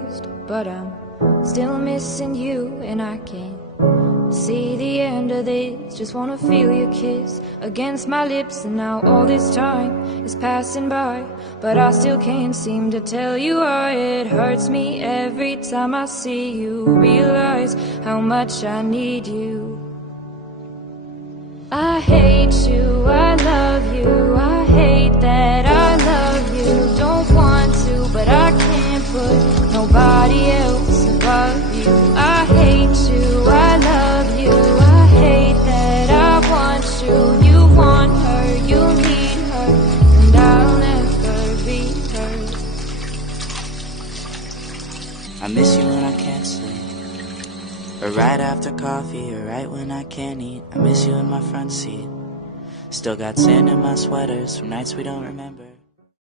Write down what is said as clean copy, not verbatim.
confused, but I'm still missing you, and I can't see the end of this. Just wanna feel your kiss against my lips, and now all this time is passing by, but I still can't seem to tell you why. It hurts me every time I see you, realize how much I need you. I hate you, I love you, I hate that I love you. Don't want to, but I can't put nobody else above you. I hate you, I love you, I hate that I want you. You want her, you need her, and I'll never be hers. I miss you when I can't sleep, or right after coffee, or right when I can't eat. I miss you in my front seat. Still got sand in my sweaters from nights we don't remember.